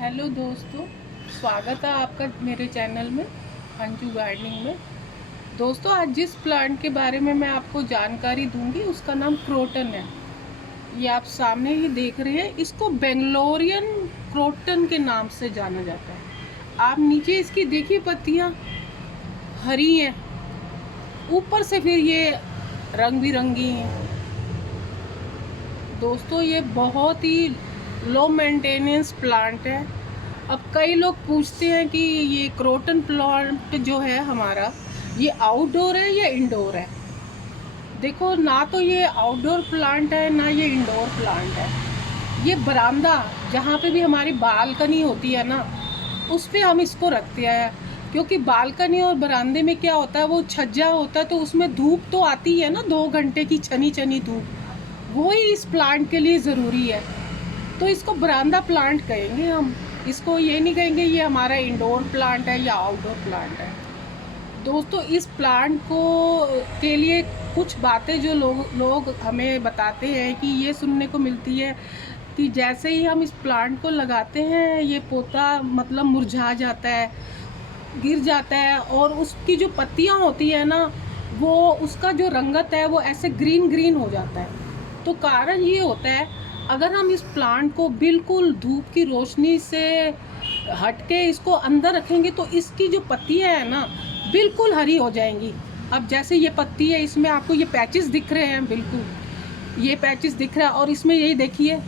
Hello दोस्तों, स्वागत है आपका मेरे चैनल में अंजू गार्डनिंग में। दोस्तों, आज जिस प्लांट के बारे में मैं आपको जानकारी दूंगी उसका नाम क्रोटन है। ये आप सामने ही देख रहे हैं, इसको बेंगलोरियन क्रोटन के नाम से जाना जाता है। आप नीचे इसकी देखिए, पत्तियां हरी हैं, ऊपर से फिर ये रंग बिरंगी हैं। दोस्तों, ये बहुत ही लो मेंटेनेंस प्लांट है। अब कई लोग पूछते हैं कि ये क्रोटन प्लांट जो है हमारा, ये आउटडोर है या इंडोर है। देखो, ना तो ये आउटडोर प्लांट है ना ये इंडोर प्लांट है। ये बरामदा, जहाँ पे भी हमारी बालकनी होती है ना, उस पे हम इसको रखते हैं। क्योंकि बालकनी और बरामदे में क्या होता है, वो छज्जा होता है तो उसमें धूप तो आती है ना, 2 घंटे की छनी छनी धूप, वो ही इस प्लांट के लिए ज़रूरी है। तो इसको बरामदा प्लांट कहेंगे हम। इसको ये नहीं कहेंगे ये हमारा इंडोर प्लांट है या आउटडोर प्लांट है। दोस्तों, इस प्लांट को के लिए कुछ बातें जो लोग हमें बताते हैं कि ये सुनने को मिलती है कि जैसे ही हम इस प्लांट को लगाते हैं, ये पौधा मतलब मुरझा जाता है, गिर जाता है, और उसकी जो पत्तियां होती है ना, वो उसका जो रंगत है वो ऐसे ग्रीन ग्रीन हो जाता है। तो कारण ये होता है, अगर हम इस प्लांट को बिल्कुल धूप की रोशनी से हटके इसको अंदर रखेंगे तो इसकी जो पत्तियां है ना, बिल्कुल हरी हो जाएंगी। अब जैसे ये पत्ती है, इसमें आपको ये पैचेस दिख रहे हैं, बिल्कुल ये पैचेस दिख रहा है, और इसमें यही देखिए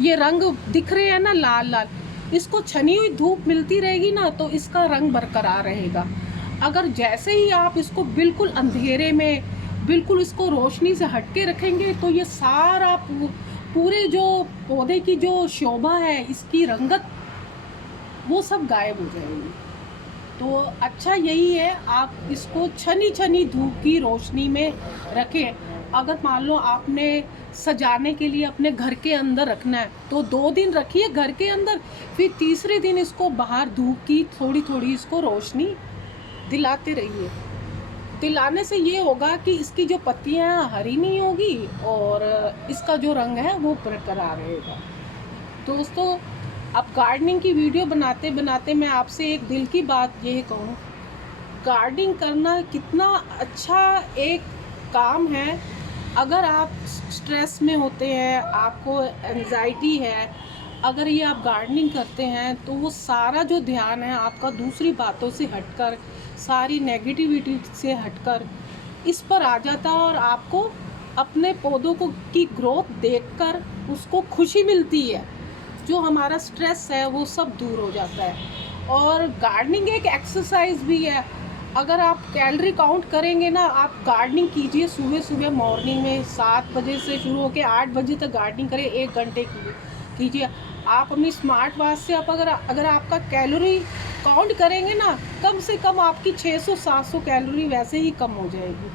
ये रंग दिख रहे हैं ना, लाल लाल। इसको छनी हुई धूप मिलती रहेगी ना तो इसका रंग बरकरार रहेगा। अगर जैसे ही आप इसको बिल्कुल अंधेरे में, बिल्कुल इसको रोशनी से हटके रखेंगे तो ये सारा पूरे जो पौधे की जो शोभा है, इसकी रंगत, वो सब गायब हो जाएगी। तो अच्छा यही है, आप इसको छनी छनी धूप की रोशनी में रखें। अगर मान लो आपने सजाने के लिए अपने घर के अंदर रखना है तो 2 दिन रखिए घर के अंदर, फिर तीसरे दिन इसको बाहर धूप की थोड़ी थोड़ी इसको रोशनी दिलाते रहिए। दिलाने से ये होगा कि इसकी जो पत्तियां हरी नहीं होगी और इसका जो रंग है वो बरकरार रहेगा। दोस्तों, अब गार्डनिंग की वीडियो बनाते बनाते मैं आपसे एक दिल की बात ये कहूँ, गार्डनिंग करना कितना अच्छा एक काम है। अगर आप स्ट्रेस में होते हैं, आपको एंजाइटी है, अगर ये आप गार्डनिंग करते हैं तो वो सारा जो ध्यान है आपका दूसरी बातों से हटकर, सारी नेगेटिविटी से हटकर इस पर आ जाता है, और आपको अपने पौधों को की ग्रोथ देखकर उसको खुशी मिलती है। जो हमारा स्ट्रेस है वो सब दूर हो जाता है। और गार्डनिंग एक एक्सरसाइज भी है। अगर आप कैलोरी काउंट करेंगे ना, आप गार्डनिंग कीजिए सुबह सुबह मॉर्निंग में 7 बजे से शुरू होकर 8 बजे तक गार्डनिंग करें, 1 घंटे कीजिए। आप अपनी स्मार्ट वॉच से आप अगर आपका कैलोरी काउंट करेंगे ना, कम से कम आपकी 600-700 कैलोरी वैसे ही कम हो जाएगी।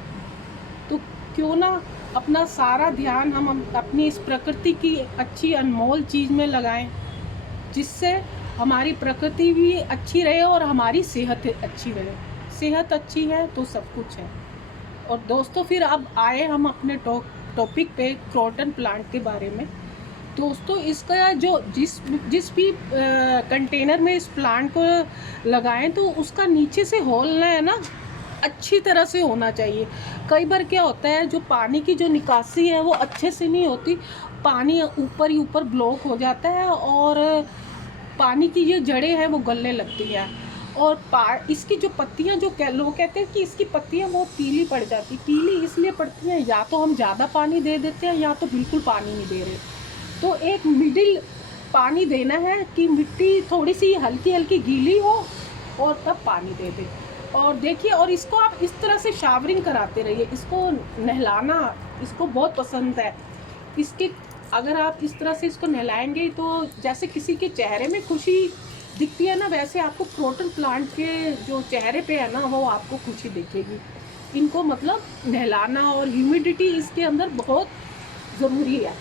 तो क्यों ना अपना सारा ध्यान हम अपनी इस प्रकृति की अच्छी अनमोल चीज़ में लगाएं, जिससे हमारी प्रकृति भी अच्छी रहे और हमारी सेहत अच्छी रहे। सेहत अच्छी है तो सब कुछ है। और दोस्तों, फिर अब आए हम अपने टॉपिक पे, क्रोटन प्लांट के बारे में। दोस्तों, इसका जो जिस भी कंटेनर में इस प्लांट को लगाएं तो उसका नीचे से होल है ना, अच्छी तरह से होना चाहिए। कई बार क्या होता है, जो पानी की जो निकासी है वो अच्छे से नहीं होती, पानी ऊपर ही ऊपर ब्लॉक हो जाता है और पानी की जो जड़ें हैं वो गलने लगती हैं। और इसकी जो पत्तियां, जो लोग कहते हैं कि इसकी पत्तियां बहुत पीली पड़ जाती, पीली इसलिए पड़ती हैं या तो हम ज़्यादा पानी दे देते हैं या तो बिल्कुल पानी नहीं दे रहे। तो एक मिडिल पानी देना है कि मिट्टी थोड़ी सी हल्की हल्की गीली हो और तब पानी दे दे। और देखिए, और इसको आप इस तरह से शावरिंग कराते रहिए। इसको नहलाना इसको बहुत पसंद है। इसके अगर आप इस तरह से इसको नहलाएंगे तो जैसे किसी के चेहरे में खुशी दिखती है ना, वैसे आपको क्रोटन प्लांट के जो चेहरे पे है ना, वो आपको खुशी दिखेगी। इनको मतलब नहलाना, और ह्यूमिडिटी इसके अंदर बहुत ज़रूरी है।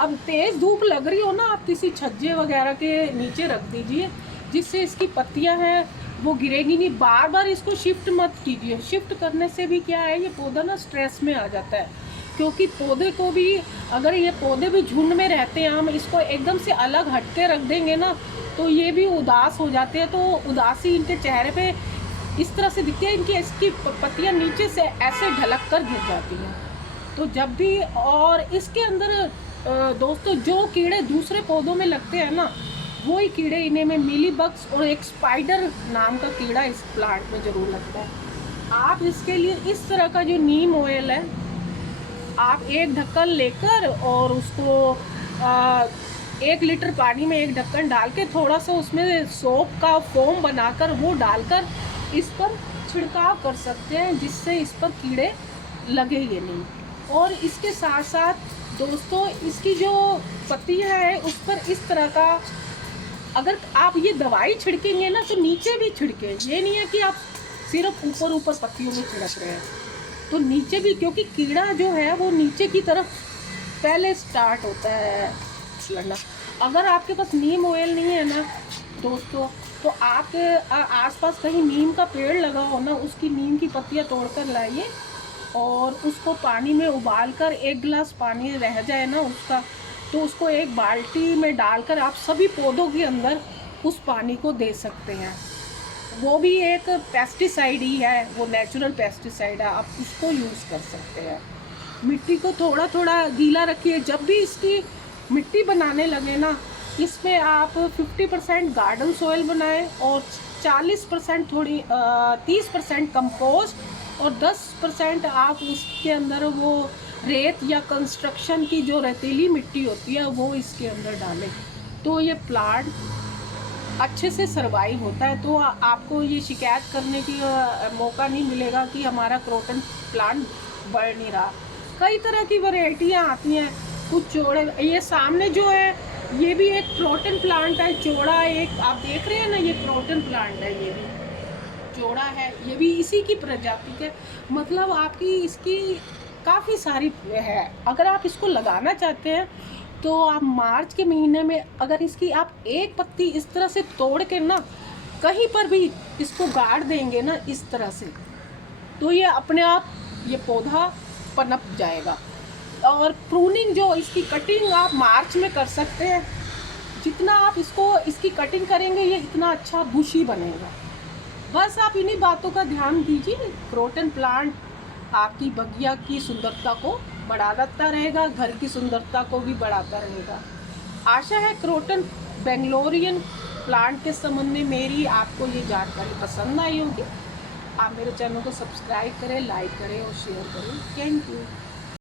अब तेज़ धूप लग रही हो ना, आप किसी छज्जे वगैरह के नीचे रख दीजिए, जिससे इसकी पत्तियां हैं वो गिरेगी नहीं। बार बार इसको शिफ्ट मत कीजिए। शिफ्ट करने से भी क्या है, ये पौधा ना स्ट्रेस में आ जाता है। क्योंकि पौधे को भी, अगर ये पौधे भी झुंड में रहते हैं, हम इसको एकदम से अलग हट के रख देंगे ना तो ये भी उदास हो जाते हैं, तो उदासी इनके चेहरे पे इस तरह से दिखती है, इनकी इसकी पत्तियाँ नीचे से ऐसे ढलक कर गिर जाती हैं। तो जब भी, और इसके अंदर दोस्तों जो कीड़े दूसरे पौधों में लगते हैं ना, वही कीड़े इन्हें में मिली बग्स और एक स्पाइडर नाम का कीड़ा इस प्लांट में ज़रूर लगता है। आप इसके लिए इस तरह का जो नीम ऑयल है, आप एक ढक्कन लेकर और उसको 1 लीटर पानी में एक ढक्कन डाल के थोड़ा सा उसमें सोप का फोम बनाकर वो डालकर इस पर छिड़काव कर सकते हैं, जिससे इस पर कीड़े लगेंगे नहीं। और इसके साथ साथ दोस्तों इसकी जो पत्तियां हैं उस पर इस तरह का, अगर आप ये दवाई छिड़केंगे ना तो नीचे भी छिड़के, ये नहीं है कि आप सिर्फ ऊपर ऊपर पत्तियों में छिड़क रहे हैं, तो नीचे भी, क्योंकि कीड़ा जो है वो नीचे की तरफ पहले स्टार्ट होता है लड़ना। अगर आपके पास नीम ऑयल नहीं है ना दोस्तों, तो आप आसपास कहीं नीम का पेड़ लगा हो ना, उसकी नीम की पत्तियां तोड़कर लाइए और उसको पानी में उबाल कर 1 गिलास पानी रह जाए ना उसका, तो उसको एक बाल्टी में डालकर आप सभी पौधों के अंदर उस पानी को दे सकते हैं। वो भी एक पेस्टिसाइड ही है, वो नेचुरल पेस्टिसाइड है, आप उसको यूज़ कर सकते हैं। मिट्टी को थोड़ा थोड़ा गीला रखिए। जब भी इसकी मिट्टी बनाने लगे ना, इसमें आप 50% गार्डन सॉइल बनाएं और 40% 30% कंपोस्ट और 10% आप उसके अंदर वो रेत या कंस्ट्रक्शन की जो रेतीली मिट्टी होती है वो इसके अंदर डालें, तो ये प्लांट अच्छे से सरवाइव होता है। तो आपको ये शिकायत करने की मौका नहीं मिलेगा कि हमारा क्रोटन प्लांट बढ़ नहीं रहा। कई तरह की वैरायटियाँ आती हैं, कुछ चौड़े, ये सामने जो है ये भी एक क्रोटन प्लांट है, चौड़ा एक आप देख रहे हैं ना, ये क्रोटन प्लांट है, ये भी चौड़ा है, ये भी इसी की प्रजाति के, मतलब आपकी इसकी काफ़ी सारी है। अगर आप इसको लगाना चाहते हैं तो आप मार्च के महीने में अगर इसकी आप एक पत्ती इस तरह से तोड़ के ना कहीं पर भी इसको गाड़ देंगे ना इस तरह से, तो ये अपने आप ये पौधा पनप जाएगा। और प्रूनिंग जो इसकी कटिंग आप मार्च में कर सकते हैं, जितना आप इसकी कटिंग करेंगे ये इतना अच्छा बुशी बनेगा। बस आप इन्हीं बातों का ध्यान दीजिए, क्रोटन प्लांट आपकी बगिया की सुंदरता को बढ़ाता रहेगा, घर की सुंदरता को भी बढ़ाता रहेगा। आशा है क्रोटन बेंगलोरियन प्लांट के संबंध में मेरी आपको ये जानकारी पसंद आई होगी। आप मेरे चैनल को सब्सक्राइब करें, लाइक करें और शेयर करें। Thank you.